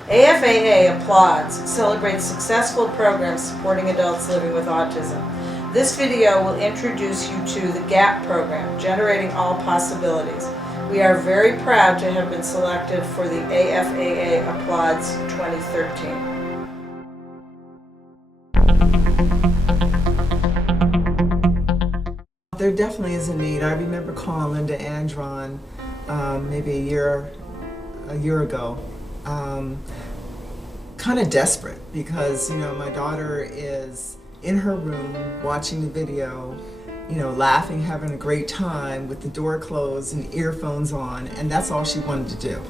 AFAA Applauds celebrates successful programs supporting adults living with autism. This video will introduce you to the GAP program, Generating All Possibilities. We are very proud to have been selected for the AFAA Applauds 2013. There definitely is a need. I remember calling Linda Andron maybe a year ago, kind of desperate because, my daughter is in her room watching the video, laughing, having a great time with the door closed and earphones on, and that's all she wanted to do.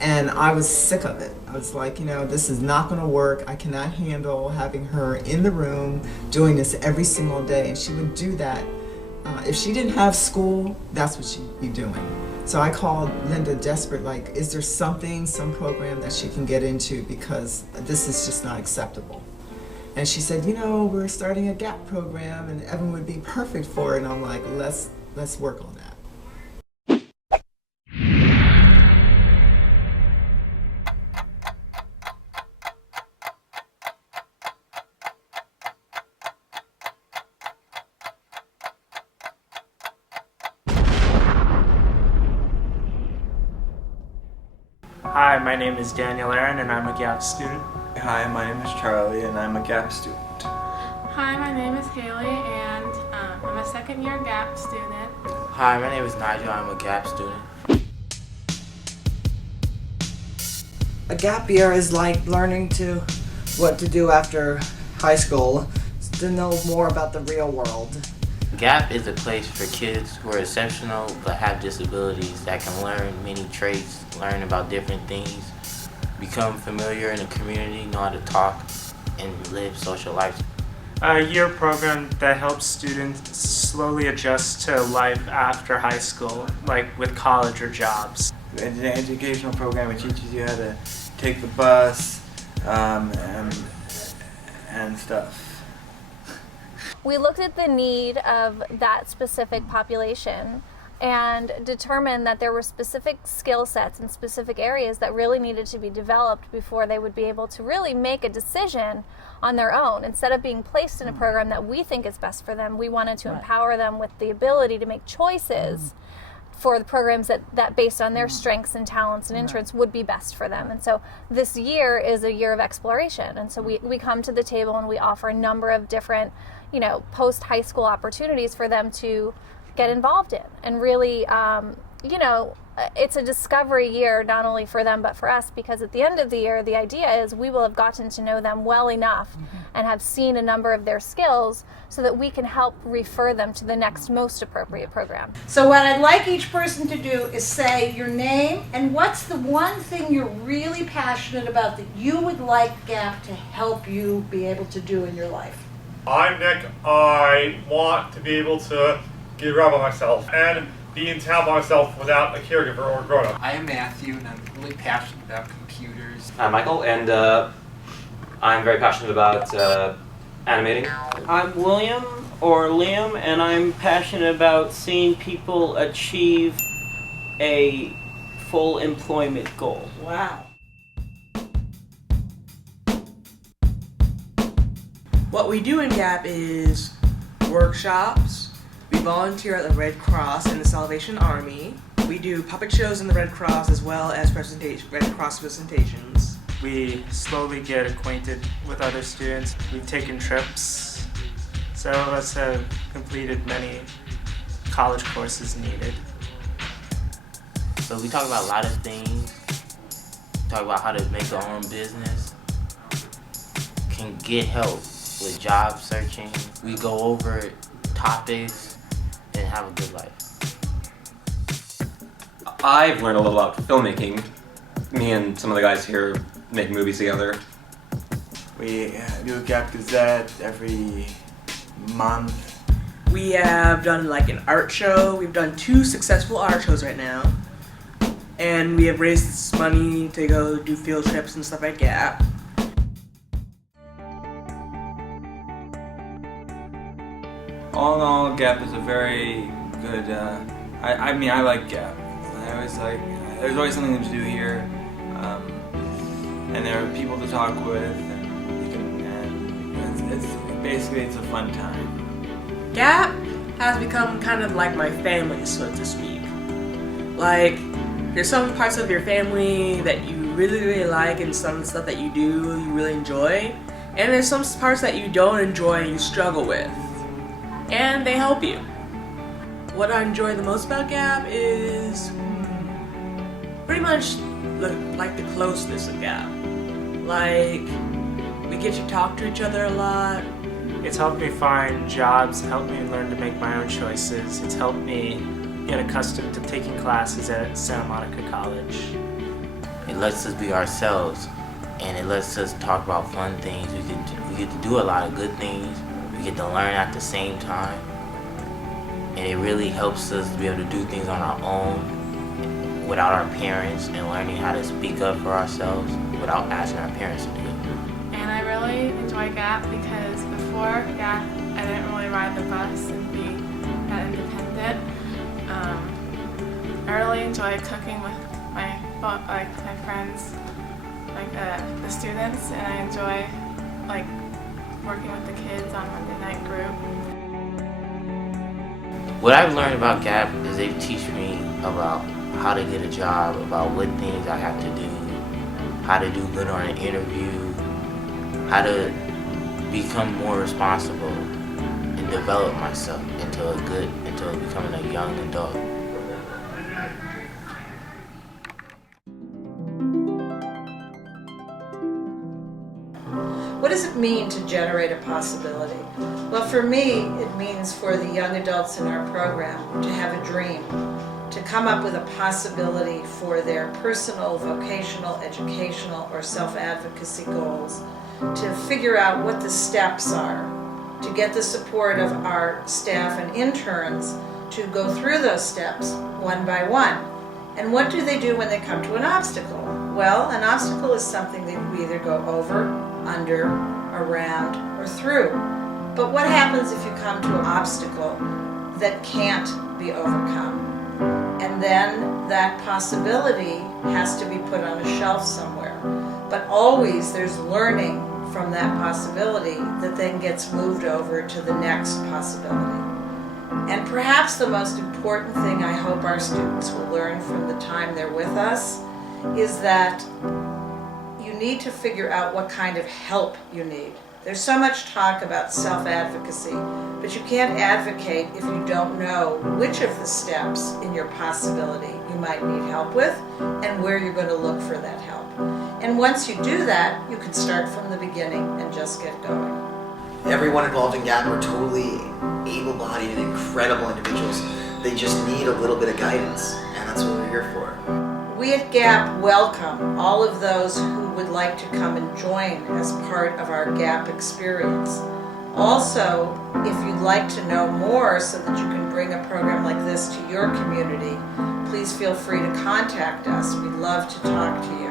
And I was sick of it. I was like, this is not going to work. I cannot handle having her in the room doing this every single day. And she would do that. If she didn't have school, that's what she'd be doing. So I called Linda desperate, like, is there some program that she can get into, because this is just not acceptable. And she said, we're starting a GAP program and Evan would be perfect for it. And I'm like, let's work on that. Hi, my name is Daniel Aaron and I'm a GAP student. Hi, my name is Charlie and I'm a GAP student. Hi, my name is Haley and I'm a second year GAP student. Hi, my name is Nigel. I'm a GAP student. A gap year is like learning what to do after high school, to know more about the real world. GAP is a place for kids who are exceptional but have disabilities that can learn many traits, learn about different things, become familiar in the community, know how to talk, and live social life. A year program that helps students slowly adjust to life after high school, like with college or jobs. It's an educational program that teaches you how to take the bus and stuff. We looked at the need of that specific population and determined that there were specific skill sets and specific areas that really needed to be developed before they would be able to really make a decision on their own. Instead of being placed in a program that we think is best for them, we wanted to empower them with the ability to make choices for the programs that based on their strengths and talents and interests would be best for them. And so this year is a year of exploration. And so we come to the table and we offer a number of different, post-high school opportunities for them to get involved in. And really, it's a discovery year, not only for them, but for us, because at the end of the year, the idea is we will have gotten to know them well enough and have seen a number of their skills so that we can help refer them to the next most appropriate program. So what I'd like each person to do is say your name and what's the one thing you're really passionate about that you would like GAP to help you be able to do in your life. I'm Nick. I want to be able to get around by myself and be in town by myself without a caregiver or a grown-up. I am Matthew and I'm really passionate about computers. I'm Michael and I'm very passionate about animating. I'm William or Liam and I'm passionate about seeing people achieve a full employment goal. Wow. What we do in GAP is workshops. We volunteer at the Red Cross and the Salvation Army. We do puppet shows in the Red Cross as well as Red Cross presentations. We slowly get acquainted with other students. We've taken trips. Several of us have completed many college courses needed. So we talk about a lot of things. Talk about how to make our own business. Can get help with job searching. We go over topics and have a good life. I've learned a little about filmmaking. Me and some of the guys here make movies together. We do a GAP Gazette every month. We have done like an art show. We've done 2 successful art shows right now. And we have raised money to go do field trips and stuff at GAP. All in all, GAP is a very good, I like GAP. There's always something to do here. And to talk with, and you can, and it's basically it's a fun time. Gap has become kind of like my family, so to speak. Like, there's some parts of your family that you really like, and some stuff that you do you really enjoy, and there's some parts that you don't enjoy and you struggle with, and they help you. What I enjoy the most about Gap is pretty much like the closeness of Gap. Like, we get to talk to each other a lot. It's helped me find jobs, helped me learn to make my own choices. It's helped me get accustomed to taking classes at Santa Monica College. It lets us be ourselves, and it lets us talk about fun things. We get to do a lot of good things. We get to learn at the same time. And it really helps us to be able to do things on our own without our parents, and learning how to speak up for ourselves without asking our parents to do it. And I really enjoy Gap because before Gap, I didn't really ride the bus and be that independent. I really enjoy cooking with my friends, the students, and I enjoy working with the kids on Monday night group. What I've learned about Gap is they teach me about how to get a job, about what things I have to do, how to do good on an interview, how to become more responsible and develop myself into becoming a young adult. What does it mean to generate a possibility? Well, for me, it means for the young adults in our program to have a dream, to come up with a possibility for their personal, vocational, educational, or self-advocacy goals, to figure out what the steps are, to get the support of our staff and interns to go through those steps one by one. And what do they do when they come to an obstacle? Well, an obstacle is something that we either go over, under, around, or through. But what happens if you come to an obstacle that can't be overcome? And then that possibility has to be put on a shelf somewhere. But always there's learning from that possibility that then gets moved over to the next possibility. And perhaps the most important thing I hope our students will learn from the time they're with us is that you need to figure out what kind of help you need. There's so much talk about self-advocacy, but you can't advocate if you don't know which of the steps in your possibility you might need help with and where you're going to look for that help. And once you do that, you can start from the beginning and just get going. Everyone involved in GAP are totally able-bodied and incredible individuals. They just need a little bit of guidance, and that's what we're here for. We at GAP welcome all of those who would like to come and join as part of our GAP experience. Also, if you'd like to know more so that you can bring a program like this to your community, please feel free to contact us. We'd love to talk to you.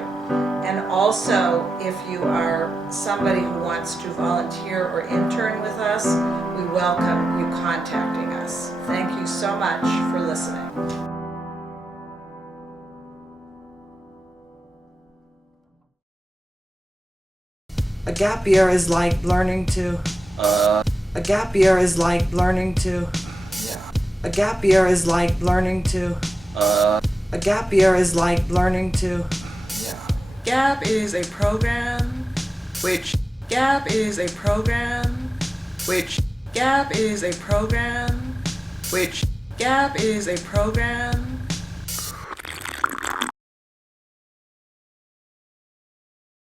And also, if you are somebody who wants to volunteer or intern with us, we welcome you contacting us. Thank you so much for listening. A gap year is like learning to. A gap year is like learning to. Yeah. A gap year is like learning to. A gap year is like learning to. Yeah. GAP is a program which GAP is a program which GAP is a program which GAP is a program